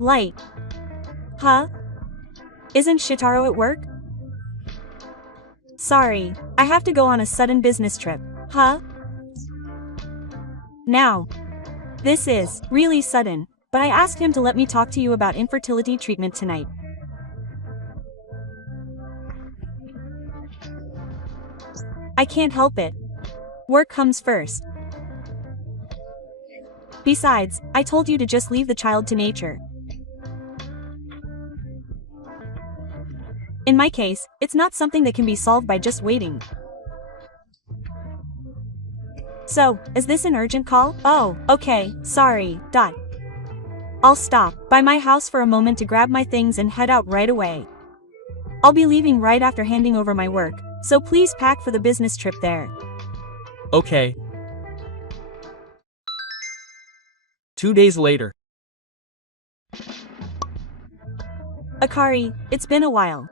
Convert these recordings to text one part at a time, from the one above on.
Light. Huh? Isn't Shitaro at work? Sorry, I have to go on a sudden business trip. Huh? Now. This is really sudden, but I asked him to let me talk to you about infertility treatment tonight. I can't help it. Work comes first. Besides, I told you to just leave the child to nature. In my case, it's not something that can be solved by just waiting. So, is this an urgent call? Oh, okay, sorry. I'll stop by my house for a moment to grab my things and head out right away. I'll be leaving right after handing over my work, so please pack for the business trip there. Okay. 2 days later. Akari, it's been a while.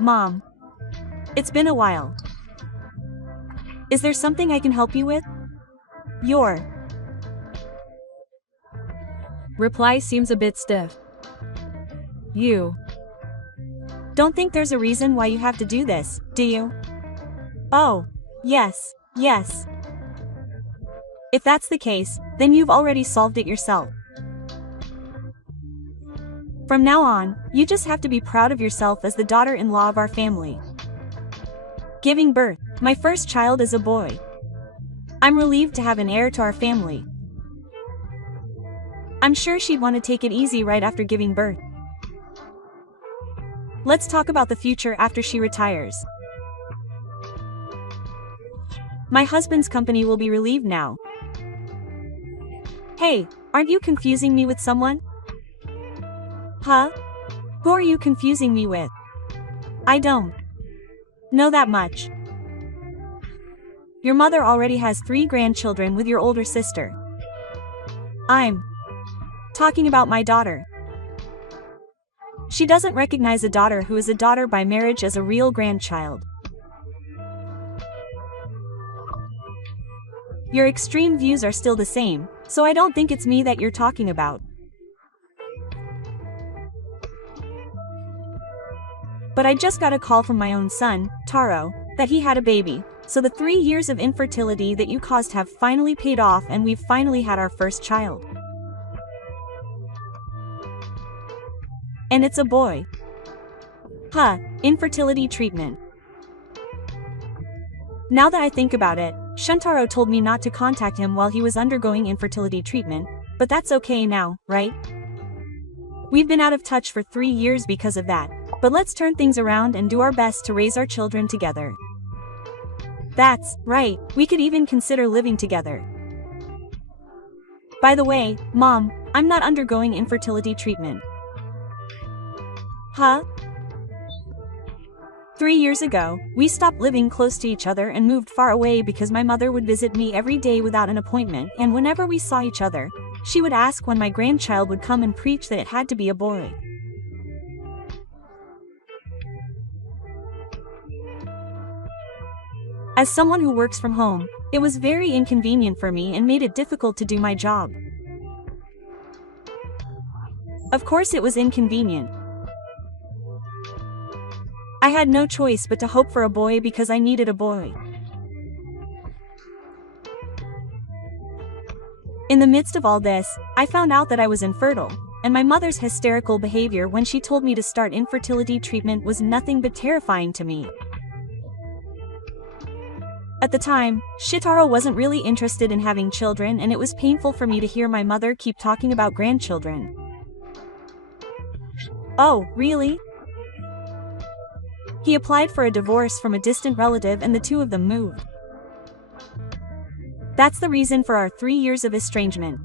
Mom. It's been a while. Is there something I can help you with? Your reply seems a bit stiff. You don't think there's a reason why you have to do this, do you? Oh, yes. If that's the case, then you've already solved it yourself. From now on, you just have to be proud of yourself as the daughter-in-law of our family. Giving birth, my first child is a boy. I'm relieved to have an heir to our family. I'm sure she'd want to take it easy right after giving birth. Let's talk about the future after she retires. My husband's company will be relieved now. Hey, aren't you confusing me with someone? Huh? Who are you confusing me with? I don't know that much. Your mother already has 3 grandchildren with your older sister. I'm talking about my daughter. She doesn't recognize a daughter who is a daughter by marriage as a real grandchild. Your extreme views are still the same, so I don't think it's me that you're talking about. But I just got a call from my own son, Taro, that he had a baby, so the 3 years of infertility that you caused have finally paid off and we've finally had our first child. And it's a boy. Huh, infertility treatment. Now that I think about it, Shuntaro told me not to contact him while he was undergoing infertility treatment, but that's okay now, right? We've been out of touch for 3 years because of that, but let's turn things around and do our best to raise our children together. That's right, we could even consider living together. By the way, Mom, I'm not undergoing infertility treatment. Huh? 3 years ago, we stopped living close to each other and moved far away because my mother would visit me every day without an appointment, and whenever we saw each other, she would ask when my grandchild would come and preach that it had to be a boy. As someone who works from home, it was very inconvenient for me and made it difficult to do my job. Of course it was inconvenient. I had no choice but to hope for a boy because I needed a boy. In the midst of all this, I found out that I was infertile, and my mother's hysterical behavior when she told me to start infertility treatment was nothing but terrifying to me. At the time, Shitaro wasn't really interested in having children, and it was painful for me to hear my mother keep talking about grandchildren. Oh, really? He applied for a divorce from a distant relative and the two of them moved. That's the reason for our 3 years of estrangement.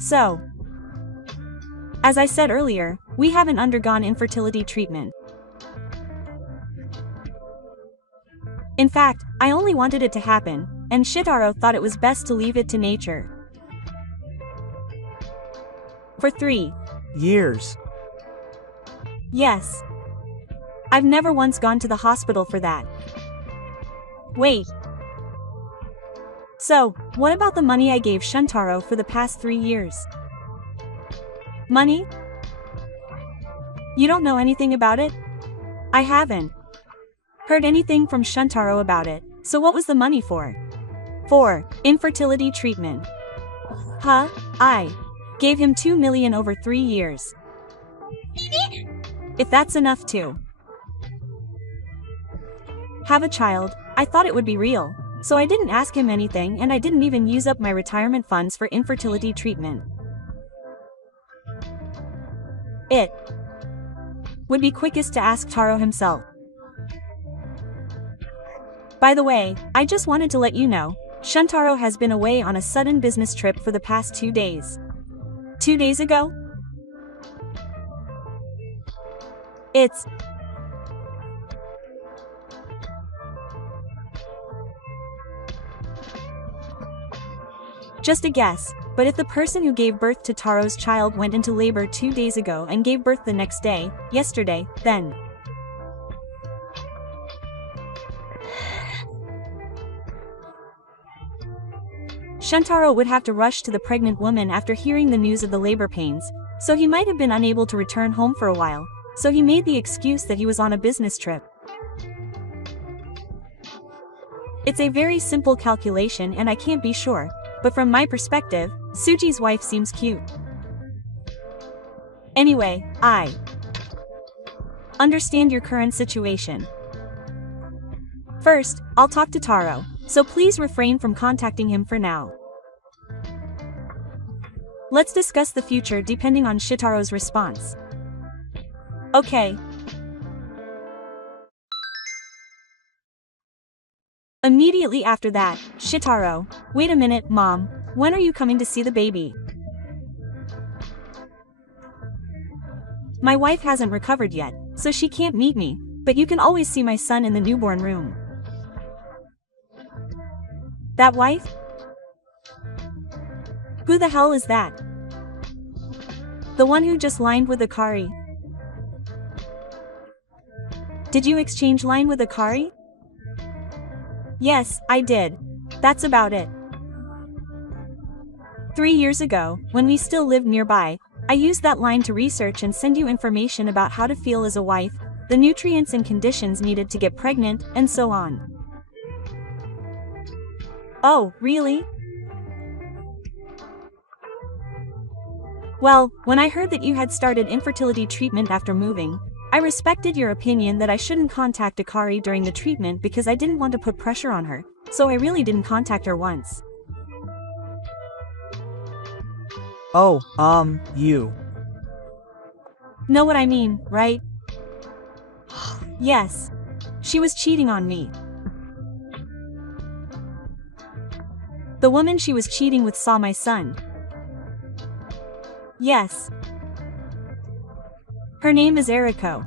So, as I said earlier, we haven't undergone infertility treatment. In fact, I only wanted it to happen, and Shitaro thought it was best to leave it to nature. For 3 years. Yes. I've never once gone to the hospital for that. Wait. So, what about the money I gave Shuntaro for the past 3 years? Money? You don't know anything about it? I haven't heard anything from Shuntaro about it, so what was the money for? For infertility treatment. Huh? I gave him 2 million over 3 years. If that's enough to have a child, I thought it would be real, so I didn't ask him anything and I didn't even use up my retirement funds for infertility treatment. It would be quickest to ask Taro himself. By the way, I just wanted to let you know, Shuntaro has been away on a sudden business trip for the past 2 days. 2 days ago? It's just a guess, but if the person who gave birth to Taro's child went into labor 2 days ago and gave birth the next day, yesterday, then Shuntaro would have to rush to the pregnant woman after hearing the news of the labor pains, so he might have been unable to return home for a while, so he made the excuse that he was on a business trip. It's a very simple calculation and I can't be sure, but from my perspective, Suji's wife seems cute. Anyway, I understand your current situation. First, I'll talk to Taro, so please refrain from contacting him for now. Let's discuss the future depending on Shitaro's response. Okay. Immediately after that, Shitaro, wait a minute, Mom, when are you coming to see the baby? My wife hasn't recovered yet, so she can't meet me, but you can always see my son in the newborn room. That wife? Who the hell is that? The one who just lined with Akari? Did you exchange line with Akari? Yes, I did. That's about it. 3 years ago, when we still lived nearby, I used that line to research and send you information about how to feel as a wife, the nutrients and conditions needed to get pregnant, and so on. Oh, really? Well, when I heard that you had started infertility treatment after moving, I respected your opinion that I shouldn't contact Akari during the treatment because I didn't want to put pressure on her, so I really didn't contact her once. Oh, you. Know what I mean, right? Yes. She was cheating on me. The woman she was cheating with saw my son. Yes. Her name is Eriko.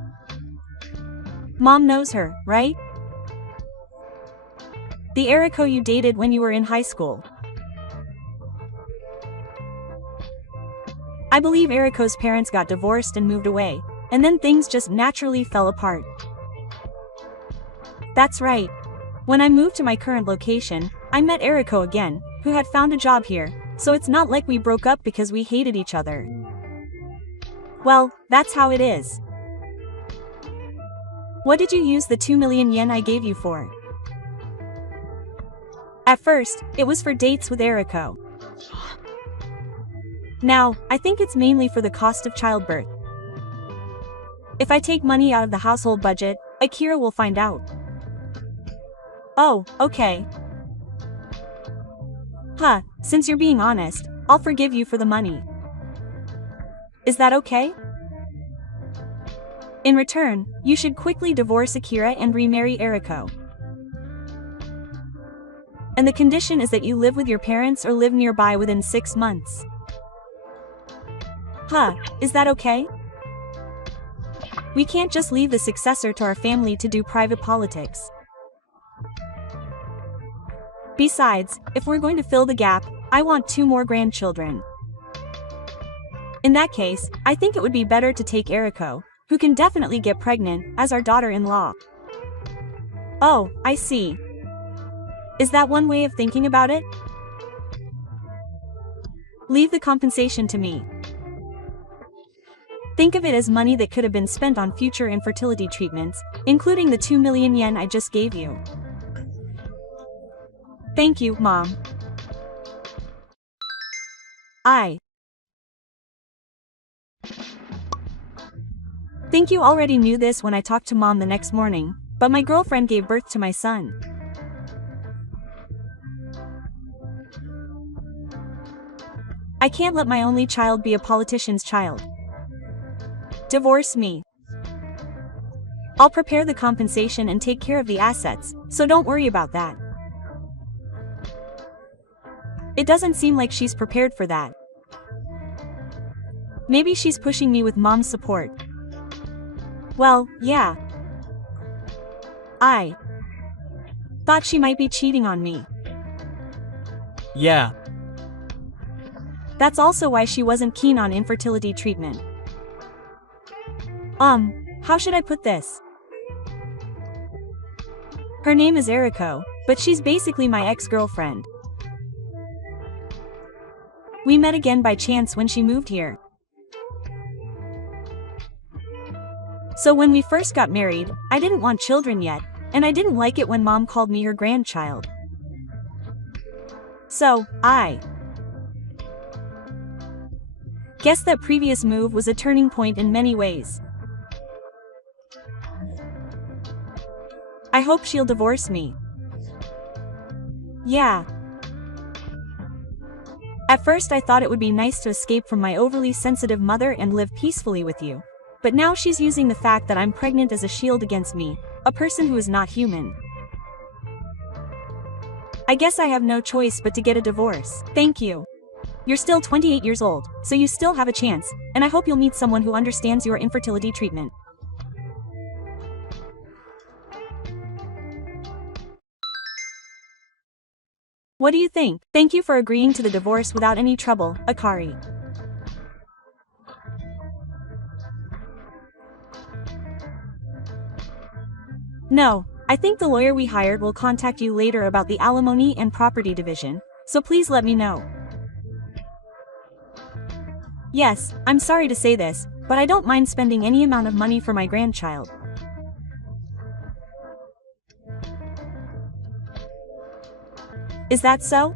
Mom knows her, right? The Eriko you dated when you were in high school. I believe Eriko's parents got divorced and moved away, and then things just naturally fell apart. That's right. When I moved to my current location, I met Eriko again, who had found a job here, so it's not like we broke up because we hated each other. Well, that's how it is. What did you use the 2 million yen I gave you for? At first, it was for dates with Eriko. Now, I think it's mainly for the cost of childbirth. If I take money out of the household budget, Akira will find out. Oh, okay. Huh, since you're being honest, I'll forgive you for the money. Is that okay? In return, you should quickly divorce Akira and remarry Eriko. And the condition is that you live with your parents or live nearby within 6 months. Huh, is that okay? We can't just leave the successor to our family to do private politics. Besides, if we're going to fill the gap, I want 2 more grandchildren. In that case, I think it would be better to take Eriko, who can definitely get pregnant, as our daughter-in-law. Oh, I see. Is that one way of thinking about it? Leave the compensation to me. Think of it as money that could have been spent on future infertility treatments, including the 2 million yen I just gave you. Thank you, Mom. I think you already knew this when I talked to Mom the next morning, but my girlfriend gave birth to my son. I can't let my only child be a politician's child. Divorce me. I'll prepare the compensation and take care of the assets, so don't worry about that. It doesn't seem like she's prepared for that. Maybe she's pushing me with Mom's support. Well, yeah. I thought she might be cheating on me. Yeah. That's also why she wasn't keen on infertility treatment. How should I put this? Her name is Eriko, but she's basically my ex-girlfriend. We met again by chance when she moved here. So when we first got married, I didn't want children yet, and I didn't like it when Mom called me her grandchild. So, I guess that previous move was a turning point in many ways. I hope she'll divorce me. Yeah. At first I thought it would be nice to escape from my overly sensitive mother and live peacefully with you. But now she's using the fact that I'm pregnant as a shield against me, a person who is not human. I guess I have no choice but to get a divorce. Thank you. You're still 28 years old, so you still have a chance, and I hope you'll meet someone who understands your infertility treatment. What do you think? Thank you for agreeing to the divorce without any trouble, Akari. No, I think the lawyer we hired will contact you later about the alimony and property division, so please let me know. Yes, I'm sorry to say this, but I don't mind spending any amount of money for my grandchild. Is that so?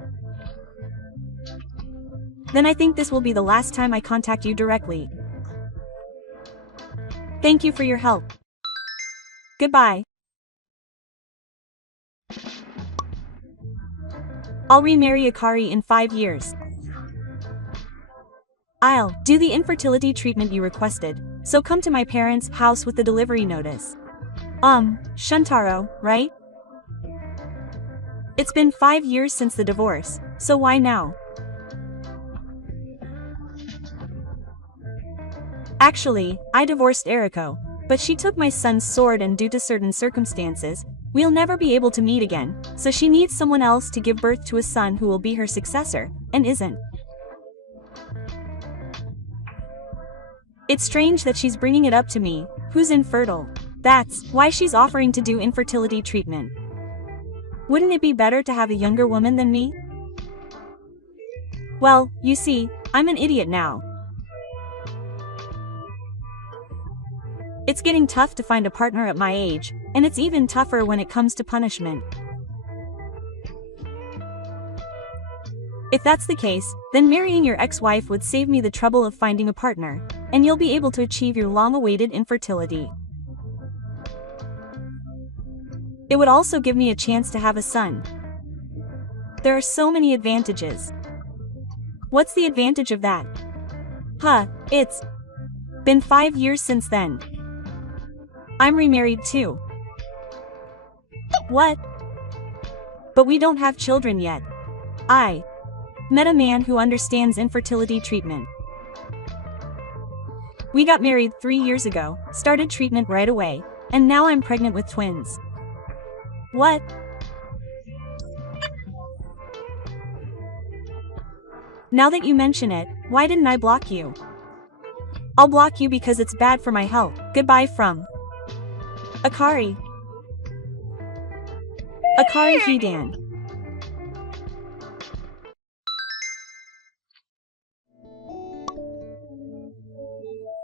Then I think this will be the last time I contact you directly. Thank you for your help. Goodbye. I'll remarry Akari in 5 years. I'll do the infertility treatment you requested, so come to my parents' house with the delivery notice. Shuntaro, right? It's been 5 years since the divorce, so why now? Actually, I divorced Eriko, but she took my son's sword and due to certain circumstances, we'll never be able to meet again, so she needs someone else to give birth to a son who will be her successor, and isn't. It's strange that she's bringing it up to me, who's infertile. That's why she's offering to do infertility treatment. Wouldn't it be better to have a younger woman than me? Well, you see, I'm an idiot now. It's getting tough to find a partner at my age, and it's even tougher when it comes to punishment. If that's the case, then marrying your ex-wife would save me the trouble of finding a partner, and you'll be able to achieve your long-awaited infertility. It would also give me a chance to have a son. There are so many advantages. What's the advantage of that? It's been 5 years since then. I'm remarried too. What? But we don't have children yet. I met a man who understands infertility treatment. We got married 3 years ago, started treatment right away, and now I'm pregnant with twins. What? Now that you mention it, why didn't I block you? I'll block you because it's bad for my health. Goodbye from Akari. Akari Hidan.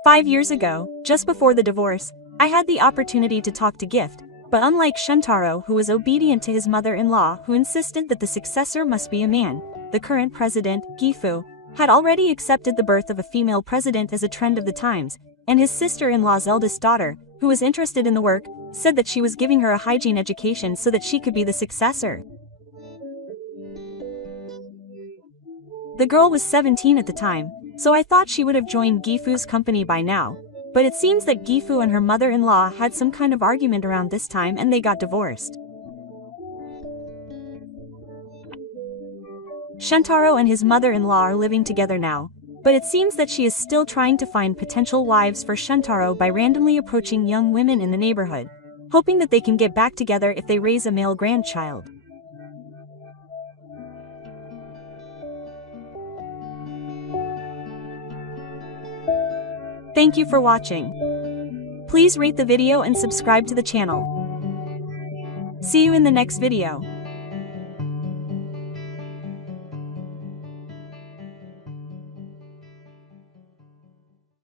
5 years ago, just before the divorce, I had the opportunity to talk to Gift, but unlike Shintaro, who was obedient to his mother-in-law who insisted that the successor must be a man, the current president, Gifu, had already accepted the birth of a female president as a trend of the times, and his sister-in-law's eldest daughter, who was interested in the work, said that she was giving her a hygiene education so that she could be the successor. The girl was 17 at the time, so I thought she would have joined Gifu's company by now, but it seems that Gifu and her mother-in-law had some kind of argument around this time and they got divorced. Shintaro and his mother-in-law are living together now, but it seems that she is still trying to find potential wives for Shintaro by randomly approaching young women in the neighborhood, hoping that they can get back together if they raise a male grandchild. Thank you for watching. Please rate the video and subscribe to the channel. See you in the next video.